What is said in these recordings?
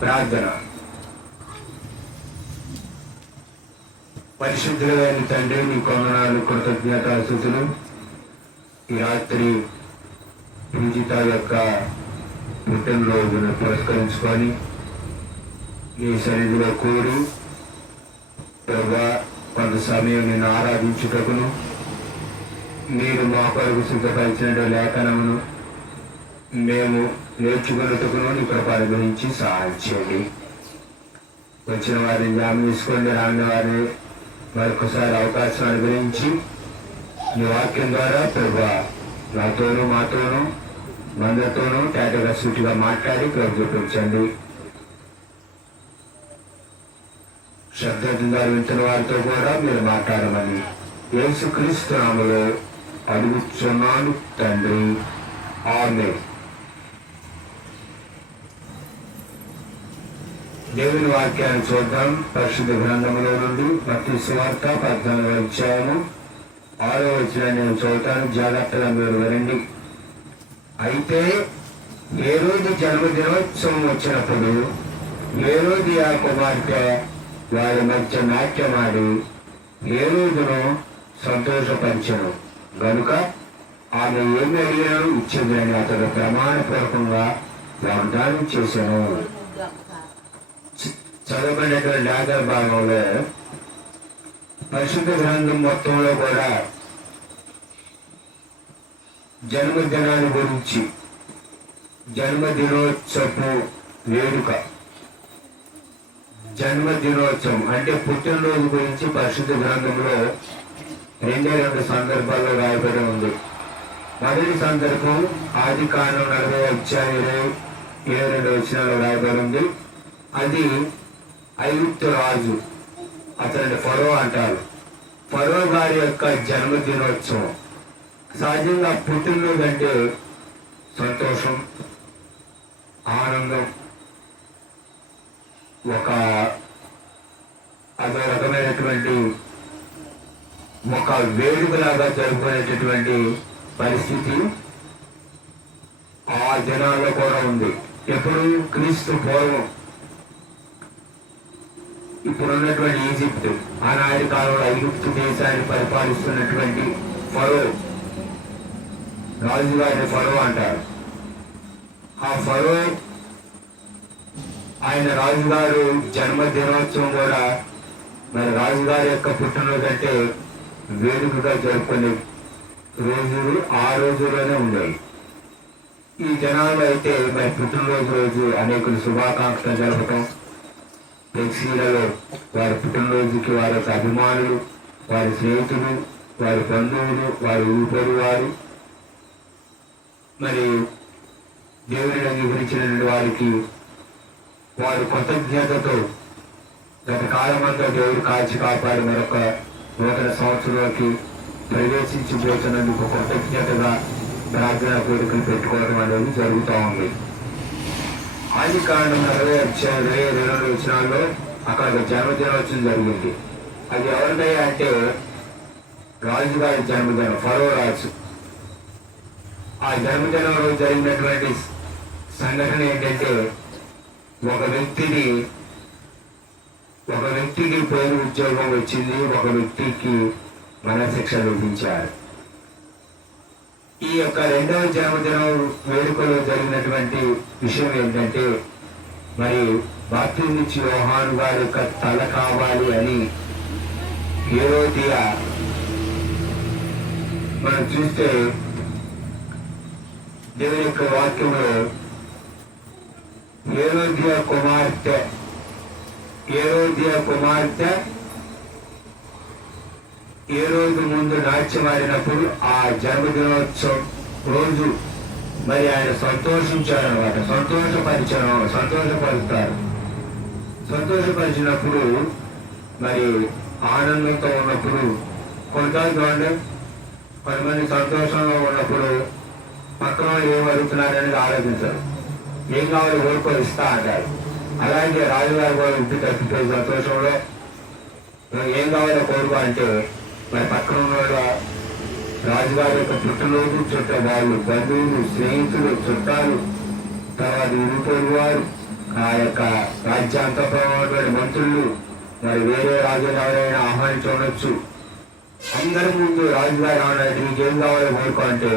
ప్రార్థన. పరిశుద్ధులైన తండ్రి నీ కొందనాలు కృతజ్ఞతాస్థుతులు ఈ రాత్రి పూజిత యొక్క పుట్టినరోజును పురస్కరించుకొని ఈ సన్నిధిలో కూడి ప్రభా కొంత సమయం నేను ఆరాధించుటకును మీరు మా కొరకు సిద్ధపరిచిన లేఖనమును మేము నేర్చుకున్నట్టుకును నీ కృప గురించి సహాయం చేయండి. వచ్చిన వారిని జ్ఞాపం తీసుకోండి రాని వారిని మరొకసారి అవకాశం అనుగ్రహించి నీ వాక్యం ద్వారా ప్రభా నాతోనూ మాతోనూ మందరితోనూ తేటగా సూటిగా మాట్లాడి కృప చూపించండి. శబ్దంగా వింటున్న వారితో కూడా మీరు మాట్లాడమని యేసుక్రీస్తు నామలో అడుగుతున్నాను తండ్రి. ఆమె దేవుని వాక్యాన్ని చూద్దాం. పరిశుద్ధ గ్రంథంలో నుండి మట్టి సువార్త పద్నాలుగు అధ్యాయము ఆరో వచ్చిన నేను జాగ్రత్తగా మీరు వినండి. అయితే ఏ రోజు జన్మదినోత్సవం వచ్చినప్పుడు ఏ రోజు ఆ కుమార్తె వారి మధ్య నాట్యమాడి ఏ రోజును సంతోషపరిచను. గనుక ఆమె ఏమి అడిగినాను ఇచ్చిందని అతడు ప్రమాణపూర్వకంగా వాగ్దానం చేశాను. చదవబడినటువంటి లేఖన భాగంలో పరిశుద్ధ గ్రంథం మొత్తంలో కూడా జన్మదినాన్ని గురించి జన్మదినోత్సవపు వేడుక. జన్మదినోత్సవం అంటే పుట్టినరోజు గురించి పరిశుద్ధ గ్రంథంలో రెండే రెండు సందర్భాల్లో రాయబడి ఉంది. మొదటి సందర్భం ఆది కాలం నలభై అధ్యాయం ఇరవై ఇరవై రెండు వచ్చిన రాయబడి ఉంది. అది ఐగుప్తు రాజు అతని ఫరో అంటారు. ఫరో గారి యొక్క జన్మదినోత్సవం. సహజంగా పుట్టినరోజు అంటే సంతోషం ఆనందం ఒక అదో రకమైనటువంటి ఒక వేడుకలాగా జరుపుకునేటటువంటి పరిస్థితి ఆ జనాల్లో కూడా ఉంది. ఎప్పుడు క్రీస్తు పూర్వం ఇప్పుడు ఉన్నటువంటి ఈజిప్ట్ ఆనాటి కాలంలో ఐగుప్తు దేశాన్ని పరిపాలిస్తున్నటువంటి ఫరో రాజుగారిని ఫరో అంటారు. ఆ ఫరో ఆయన రాజుగారు జన్మదినోత్సవం కూడా మరి రాజుగారి యొక్క పుట్టినరోజు అంటే వేడుకగా జరుపుకునే రోజులు ఆ రోజుల్లోనే ఉండేవి. ఈ జనాలు అయితే మరి పుట్టినరోజు రోజు అనేకులు శుభాకాంక్షలు జరపటం ఫ్లెక్సీలలో వారి పుట్టినరోజుకి వారి యొక్క అభిమానులు వారి స్నేహితులు వారి బంధువులు వారి ఊపిరి వారు మరి దేవుని అంగీకరించినటువంటి వారికి వారు కృతజ్ఞతతో గత కాలమంతా దేవుడు కాల్చి కాపాడి మరొక నూతన సంవత్సరంలోకి ప్రవేశించిపోతున్నందుకు కృతజ్ఞతగా ప్రార్థనా కోరికలు పెట్టుకోవడం అనేది జరుగుతూ ఉంది. ఆది కాండం నలభై అధ్యాయం ఇరవై రెండు వచ్చినాల్లో అక్కడ ఒక జన్మదినోత్సవం జరిగింది. అది ఎవరిదయ్యా అంటే రాజుగారి జన్మదినం ఫరో రాజు. ఆ జన్మదినం రోజు జరిగినటువంటి సంఘటన ఏంటంటే ఒక వ్యక్తిని ఒక వ్యక్తికి పేరు ఉద్యోగం వచ్చింది ఒక వ్యక్తికి మనశిక్ష విధించారు ఈ యొక్క రెండవ జన్మదినం వేడుకలో జరిగినటువంటి విషయం ఏంటంటే మరి బాప్తినిచ్చి యోహాను గారి యొక్క తల కావాలి అని ఏరోదియా మనం చూస్తే దేవుని యొక్క వాక్యంలో ఏరోధ్య కుమార్తె ఏరోధ్య కుమార్తె ఏ రోజు ముందు నాట్యమాడినప్పుడు ఆ జన్మదినోత్సవం రోజు మరి ఆయన సంతోషించారు అనమాట సంతోషపరిచడం సంతోషపరుస్తారు. సంతోషపరిచినప్పుడు మరి ఆనందంతో ఉన్నప్పుడు కొంతమంది చూడండి. కొంతమంది సంతోషంగా ఉన్నప్పుడు పక్కన వాళ్ళు ఏం అడుగుతున్నారనేది ఆలోచించరు. ఏం కావాలి కోరుకొని ఇస్తా అంటారు. అలాగే రాజుగారు కూడా ఇంటి తప్పిపోయి సంతోషంలో ఏం కావాలో కోరుకో అంటే మరి పక్కన ఉన్న రాజుగారి యొక్క పుట్టినరోజు చుట్ట వాళ్ళు బంధువులు స్నేహితులు చుట్టాలు తర్వాత ఇరుపొరు వారు ఆ యొక్క రాజ్యాంతమైనటువంటి మంత్రులు మరి వేరే రాజులు ఎవరైనా ఆహ్వానించవచ్చు అందరి ముందు రాజుగారు ఏమన్నాడు నీకేం కావాలో కోరుకో అంటే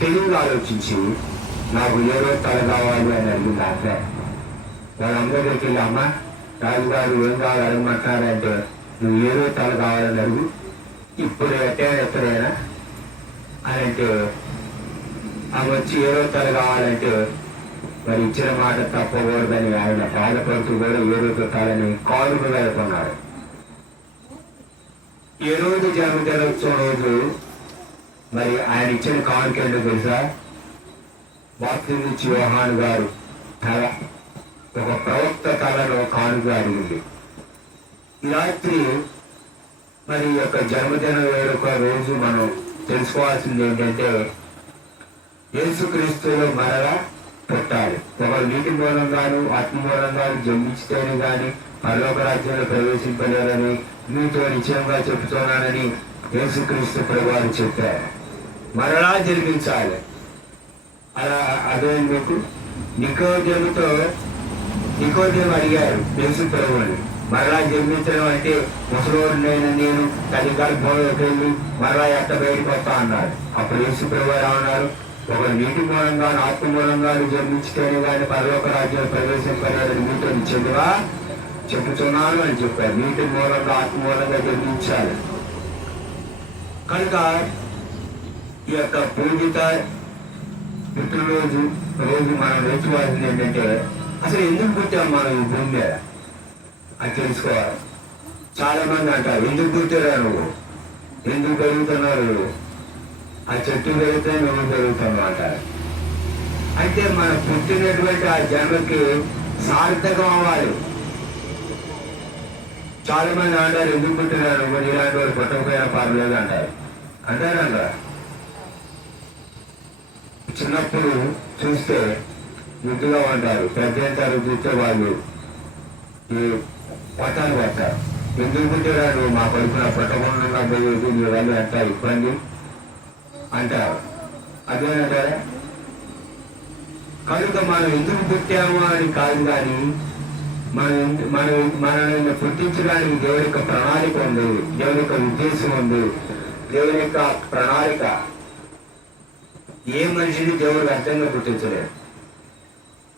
తెలివిగా ఆలోచించి నాకు ఏ రోజు తల కావాలి అని అడిగింది ఆశ వాళ్ళందరి దగ్గరికి వెళ్ళి అమ్మ రాజుగారు ఏం కావాలి అడగమంటారంటే నువ్వు ఏ రోజు తల కావాలని అడుగు. ఇప్పుడు ఎట్టైనా ఎప్పుడైనా అని అంటే వచ్చి ఏ రోజు తల కావాలంటే మరి ఇచ్చిన మాట తప్పకూడదని ఆయన బాధపడుతూ కూడా ఏ రోజు కాలుకు వెళ్తున్నారు. ఏ రోజు జన్మదినోత్సవం రోజు మరి ఆయన ఇచ్చిన కానుక ఏంటో తెలుసా? బాప్తిజం ఇచ్చి యోహాను గారు తల ఒక ప్రవక్త తలను కానుక అడిగింది. రాత్రి మరి ఈ యొక్క జన్మదిన వేడుక రోజు మనం తెలుసుకోవాల్సింది ఏంటంటే యేసుక్రీస్తులో మరలా పెట్టాలి. ఒకరు నీటి మూలంగాను ఆత్మ మూలంగాను జన్మించితేనే కానీ పరలోక రాజ్యంలో ప్రవేశింపలేరని మీతో నిశ్చయంగా చెబుతున్నానని యేసుక్రీస్తు ప్రభువారు చెప్పారు. మరలా జరిగించాలి అలా అదే మీకు నికోదేవుతో నికోదేవు అడిగారు యేసు ప్రభువుని? మరలా జన్మించడం అంటే ముసలోడినైనా నేను తల్లి గర్భంలోకి మరలా ఎట్ట బయటకు వస్తా అన్నాడు. అప్పుడు యేసు ప్రభు అన్నారు ఒక నీటి మూలంగా ఆత్మ మూలంగా జన్మించుకొని కానీ పరలోక రాజ్యం ప్రవేశింపలేదని మీతో చెడుగా చెబుతున్నాను అని చెప్పారు. నీటి మూలంగా ఆత్మ మూలంగా జన్మించాలి. కనుక ఈ యొక్క పూజిత పుట్టినరోజు రోజు మనం నేర్చుకోవాల్సింది ఏంటంటే అసలు ఎందుకు పుట్టాం మనం ఈ భూమి మీద? అది తెలుసుకోవాలి. చాలా మంది అంటారు ఎందుకు పుట్టారా నువ్వు? ఎందుకు పెరుగుతున్నారు నువ్వు? ఆ చెట్టు పెరిగితే నువ్వు పెరుగుతున్నావు అంటారు. అయితే మనం పుట్టినటువంటి ఆ జన్మకి సార్థకం అవ్వాలి. చాలా మంది అంటారు ఎందుకు పుట్టినారు మరి ఇలాంటి వారు పుట్టకపోయినా పర్లేదు అంటారు. అంటారంట చిన్నప్పుడు చూస్తే ముద్దుగా ఉంటారు. పెద్ద చూస్తే వాళ్ళు ఈ పట్టాలు కట్టారు. ఎందుకుంటే పుట్టారు? మా పలుపున పట్టకుండా పోయేది నీ వాళ్ళు ఎంత ఇబ్బంది అంటారు. అదేనంటారా కనుక మనం ఎందుకు పుట్టాము అని కాదు కానీ మనం మనం మనల్ని పుట్టించడానికి దేవుని యొక్క ప్రణాళిక ఉంది. దేవుని యొక్క ఉద్దేశం ఉంది. దేవుని యొక్క ప్రణాళిక. ఏ మనిషిని దేవుడు అర్థంగా పుట్టించలేదు.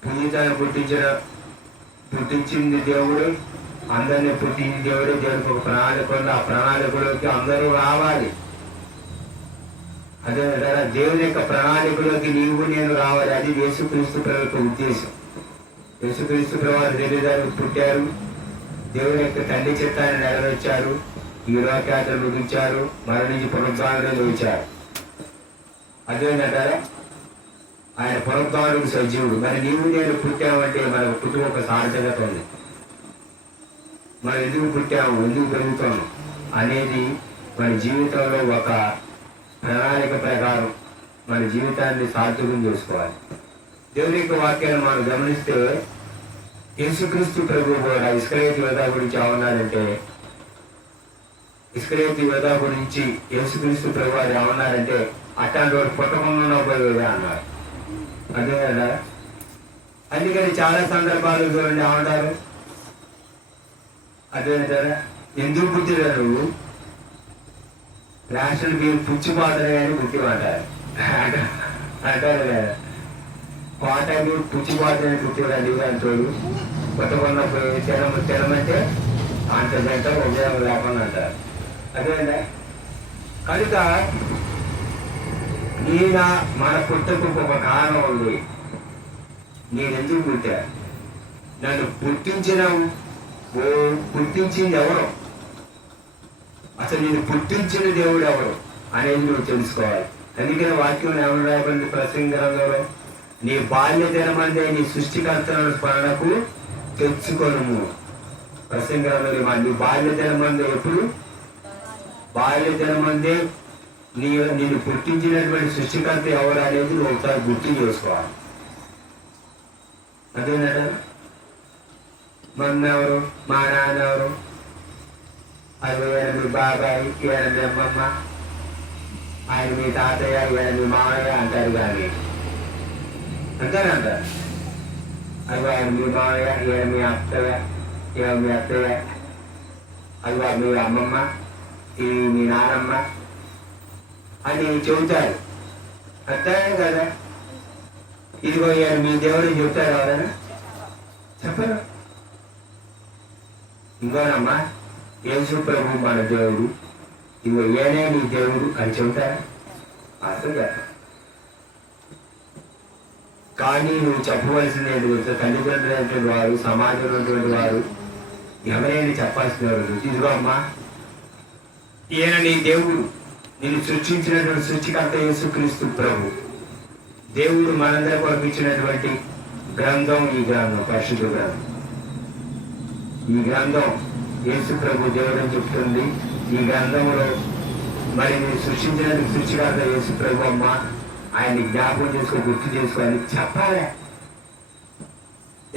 పునీతాన్ని పుట్టించిన పుట్టించింది దేవుడు. అందరినీ పుట్టించిన దేవుడు ప్రణాళికలు ఆ ప్రణాళికలోకి అందరూ రావాలి. అదే కదా దేవుని యొక్క ప్రణాళికలోకి నీవు నేను రావాలి. అది యేసుక్రీస్తు ప్రభు యొక్క ఉద్దేశం. యేసుక్రీస్తు ప్రభు తెలియదానికి పుట్టారు. దేవుని యొక్క తండ్రి చిత్తాన్ని నెరవేర్చారు. ఈ లోకయాత్ర ముగించారు. మరణించి పునరుద్ధారణలు వచ్చారు అదేంటారా ఆయన పునరుద్ధారుడు సజీవుడు. మరి నీవు నేను పుట్టామంటే మనకు పుట్టి ఒక సార్థకత ఉంది. మనం ఎందుకు పుట్టాము ఎందుకు పెరుగుతాము అనేది మన జీవితంలో ఒక ప్రణాళిక ప్రకారం మన జీవితాన్ని సార్థకం చేసుకోవాలి. దేవుని యొక్క వాక్యాన్ని మనం గమనిస్తే యేసుక్రీస్తు ప్రభు కూడా ఇస్కరేతి వద గురించి ఏమన్నారంటే ఇస్కరేతి వద గురించి యేసుక్రీస్తు ప్రభు వారు ఏమన్నారంటే అట్లాంటి వాడు పుట్టకుండా పోయేదే అన్నారు. అదే కదా? అందుకని చాలా సందర్భాలు చూడండి ఏమంటారు? అదేంటారా ఎందుకు పుట్టినారు? నువ్వు మీరు పుచ్చిపోతారే అని పుట్టిమంటారు అంటారు కదా కోటకి పుచ్చిపోతారని పుట్టిరండి అంటాడు కొత్త పోయి తినమ తినమంటే అంత గంట ఉపయోగం లేకుండా అంటారు అదేనా కనుక ఈయన మన పుట్టకు ఒక కారణం ఉంది. నేను ఎందుకు పుట్టా? నన్ను పుట్టించిన పుట్టించింది ఎవరు? అసలు నేను పుట్టించిన దేవుడు ఎవరు? అనేది నువ్వు తెలుసుకోవాలి. అందుకనే వాక్యం ఎవరు రాయబడింది? ప్రసంగ గ్రంథంలో నీ బాల్య దినమందే నీ సృష్టికర్తలను స్మరణకు తెచ్చుకొనుము. ప్రసంగ గ్రంథంలో నీ బాల్య దినమందే ఎప్పుడు? బాల్య దినమందే నీ నేను పుట్టించినటువంటి సృష్టికర్త ఎవరు అనేది నువ్వు ఒకసారి గుర్తు చేసుకోవాలి. అదేనట మొన్న ఎవరు మా నాన్న ఎవరు అది ఈయన మీ బాబాయ్ ఈయన మీ అమ్మమ్మ ఆయన మీ తాతయ్య వేరే మీ మామయ్య అంటారు కానీ అంటారంట అది ఆయన మీ మామయ్య ఈయన మీ అత్తయ్య ఇవాళ మీ అత్తయ్య అది మీ అమ్మమ్మ ఇది మీ నానమ్మ అని చెబుతారు అర్థమే కదా ఇదిగో ఈయన మీ దేవుడు చెబుతారు ఎవరైనా చెప్పరు ఇంకోనమ్మా యేసు ప్రభు మన దేవుడు. ఇవ ఏనే నీ దేవుడు అని చెబుతారా? అసలు కానీ నువ్వు చెప్పవలసింది ఏంటంటే తల్లిదండ్రులైనటువంటి వారు సమాజంలో ఉన్నటువంటి వారు ఎవరైనా చెప్పాల్సిన వారు ఇదిగో అమ్మా ఈయన నీ దేవుడు. నేను సృష్టించినటువంటి సృష్టికర్త యేసుక్రీస్తు ప్రభు. దేవుడు మనందరి పంపించినటువంటి గ్రంథం ఈ గ్రంథం పరిశుద్ధ గ్రంథం. ఈ గ్రంథం యేసు ప్రభు దేవుడు చెప్తుంది. ఈ గ్రంథంలో మరి మీరు సృష్టించిన సృష్టికర్త యేసు ప్రభు అమ్మ ఆయన్ని జ్ఞాపకం చేసుకొని గుర్తు చేసుకోవాలి చెప్పాలి.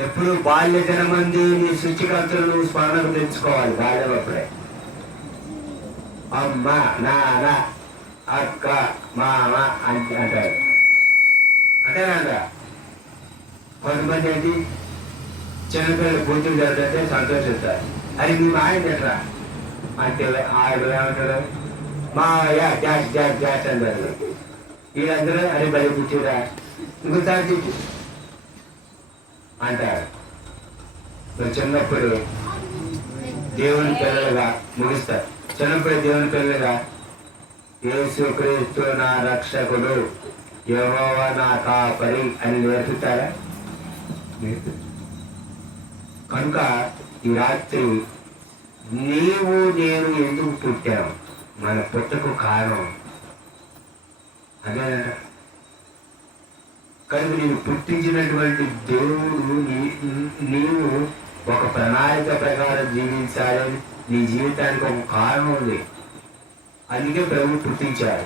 ఎప్పుడు బాల్య జనమంది నీ సృష్టికర్తలను స్మరణకు తెచ్చుకోవాలి బాల్యమప్పుడే. అమ్మ నాన్న అక్క మామ అని అంటారు. అంతేనా కొంతమంది ఏంటి? చిన్నపిల్లలు బుద్ధులు జరుగుతుంటే సంతోషిస్తారు అది మీ ఆయన ఎట్రా అంటే ఆయన ఏమంటారు మా యా డాష్ డాష్ డాష్ అంటారు వీళ్ళందరూ అరే బలి పుట్టిరా ఇంకోసారి తిట్టు అంటారు మరి చిన్నప్పుడు దేవుని పిల్లలుగా ముగిస్తారు చిన్నప్పుడు దేవుని పిల్లలుగా యేసు క్రీస్తు నా రక్షకుడు యెహోవా నా కాపరి అని నేర్పుతారా నేర్పుతారు. కనుక ఈ రాత్రి నీవు నేను ఎందుకు పుట్టాం మన పుట్టకు కారణం. అదే కనుక నేను పుట్టించినటువంటి దేవుడు నీవు ఒక ప్రణాళిక ప్రకారం జీవించాలని నీ జీవితానికి ఒక కారణం ఉంది. అందుకే ప్రభు పుట్టించాడు.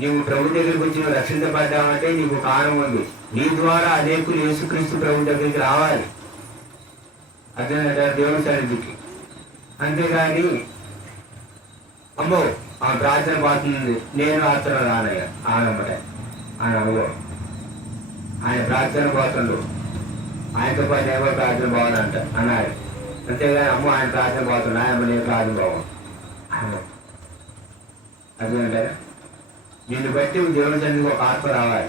నీవు ప్రభు దగ్గరికి వచ్చి నువ్వు రక్షించబడ్డావంటే నీకు కారణం ఉంది. నీ ద్వారా అనేకులు యేసుక్రీస్తు ప్రభు దగ్గరికి రావాలి. అదే దేవుని సన్నిధికి. అంతేగాని అమ్మో ఆ ప్రార్థన పోతుంది నేను ఆత్మ రానయ్య ఆనమ్మటే ఆయన అమ్మో ఆయన ప్రార్థన పోతుండు ఆయనతో పాటు ఏమో ప్రార్థన పోవాలంట అన్నారు అంతేగాని అమ్మో ఆయన ప్రార్థన పోతుంది ఆయన నేను ప్రార్థన పోవాలి అదే నిన్ను బట్టి దేవుని సన్నిధికి ఒక ఆత్మ రావాలి.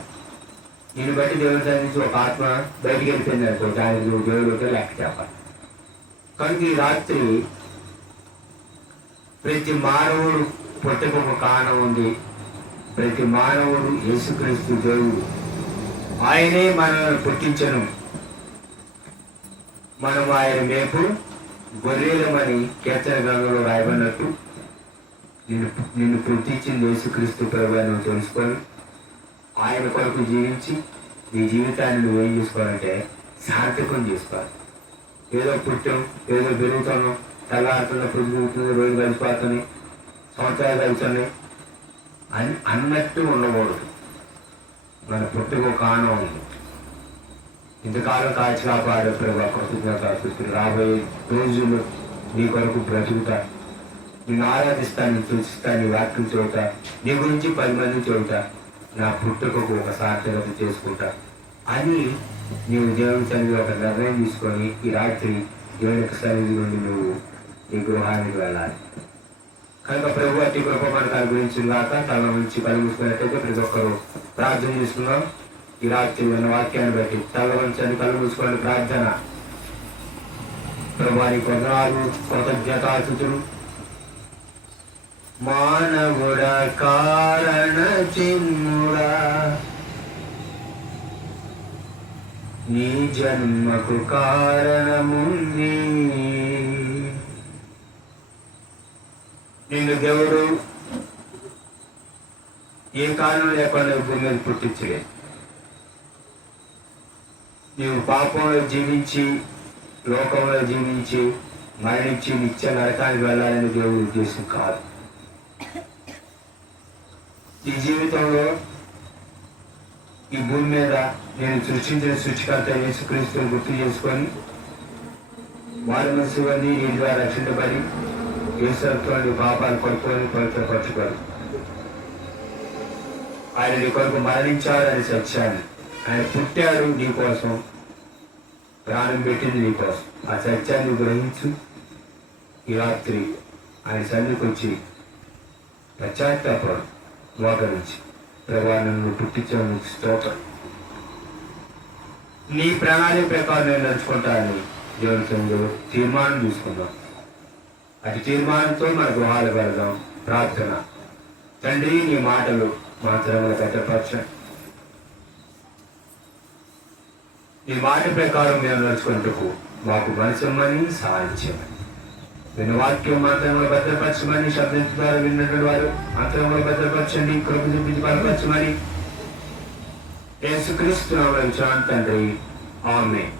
నిన్ను బట్టి దేవుని సన్నిధించి ఒక ఆత్మ బయటికి వెళ్తుంది అనుకో దానికి నువ్వు దేవుడితో లెక్క చెప్పాలి. కనుక ఈ రాత్రి ప్రతి మానవుడు పుట్టకు ఒక కారణం ఉంది ప్రతి మానవుడు యేసుక్రీస్తు దేవుడు ఆయనే మనల్ని పుట్టించను. మనం ఆయన మేపు గొర్రెలమని కీర్తన గంగలో రాయబడినట్టు నిన్ను నిన్ను పుట్టించింది యేసుక్రీస్తు ప్రభు అని నువ్వు తెలుసుకొని ఆయన కొరకు జీవించి నీ జీవితాన్ని నువ్వు ఏం చేసుకోవాలంటే సార్థకం చేసుకోవాలి. ఏదో పుట్టాం ఏదో పెరుగుతాను తెల్లారుతున్న పొద్దుతుంది రోజు గడిచిపోతున్నాయి సంవత్సరాలు గడుస్తున్నాయి అని అన్నట్టు ఉండకూడదు. మన పుట్టుకు ఒక కారణం ఉంది. ఇంతకాలం కాచి కాపాడు ప్రభు కృతజ్ఞత రాబోయే రోజులు నీ కొరకు బ్రతుకుతా. నేను ఆరాధిస్తాను నేను సూచిస్తాను నీ వాక్యం చదువుతా నీ గురించి పది మంది చదువుతా నా పుట్టుకకు ఒక సార్థకత చేసుకుంటా. అని నీవు దేవుని సన్నిధి ఒక నిర్ణయం తీసుకొని ఈ రాత్రి ఏడు సన్నిధి నుండి నువ్వు ఈ గృహానికి వెళ్ళాలి. కనుక ప్రభు అట్టి కృప మనకు గురించి కాక తన నుంచి పని ప్రతి ఒక్కరూ ప్రార్థన చేసుకున్నాం ఈ రాత్రి ఉన్న వాక్యాన్ని బట్టి తల వంచని కళ్ళు మూసుకోండి. ప్రార్థన. ప్రభాని కొందనాలు కృతజ్ఞతాచుతులు మానవుడ కారణ చిన్ముడా నీ జన్మకు కారణముంది నిన్ను దేవుడు. ఏ కారణం లేకుండా భూమి మీద పుట్టించలే. నీవు పాపంలో జీవించి లోకంలో జీవించి మరణించి నిత్య నరకానికి వెళ్ళాలని దేవుడు ఉద్దేశం కాదు. ఈ జీవితంలో ఈ భూమి మీద నేను సృష్టించిన సృష్టికర్త యేసుక్రీస్తుని గుర్తు చేసుకొని వారి మనసువని నీ రక్షించబడి యేసత్వాన్ని పాపాలు కొనుక్కొని పవిత్రపరచుకోరు ఆయన నీ కొరకు మరణించాడు అని సత్యాన్ని ఆయన పుట్టాడు నీ కోసం ప్రాణం పెట్టింది నీ కోసం. ఆ సత్యాన్ని గ్రహించు. ఈ రాత్రి ఆయన సన్నికొచ్చి వచ్చి పశ్చాత్తాపడు మోకరించి ప్రభా నన్ను పుట్టించాను స్తోత్రం నీ ప్రణాళిక ప్రకారం నేను నడుచుకుంటానని సంఘంలో తీర్మానం తీసుకుందాం అటు తీర్మానంతో మన గృహాలు వెళదాం ప్రార్థన. తండ్రి నీ మాటలు మాత్రమే గతపరచ నీ మాట ప్రకారం మేము నడుచుకుంటూ మాకు మనసుమని సహాయం చేయమని నేను వాక్యం మాత్రంలో భద్రపరచమని శబ్దం ద్వారా విన్నటువంటి వారు మాత్రంలో భద్రపరచండి. కృప చూపించి భద్రపరచమని యేసుక్రీస్తు నామమున తండ్రి. ఆమె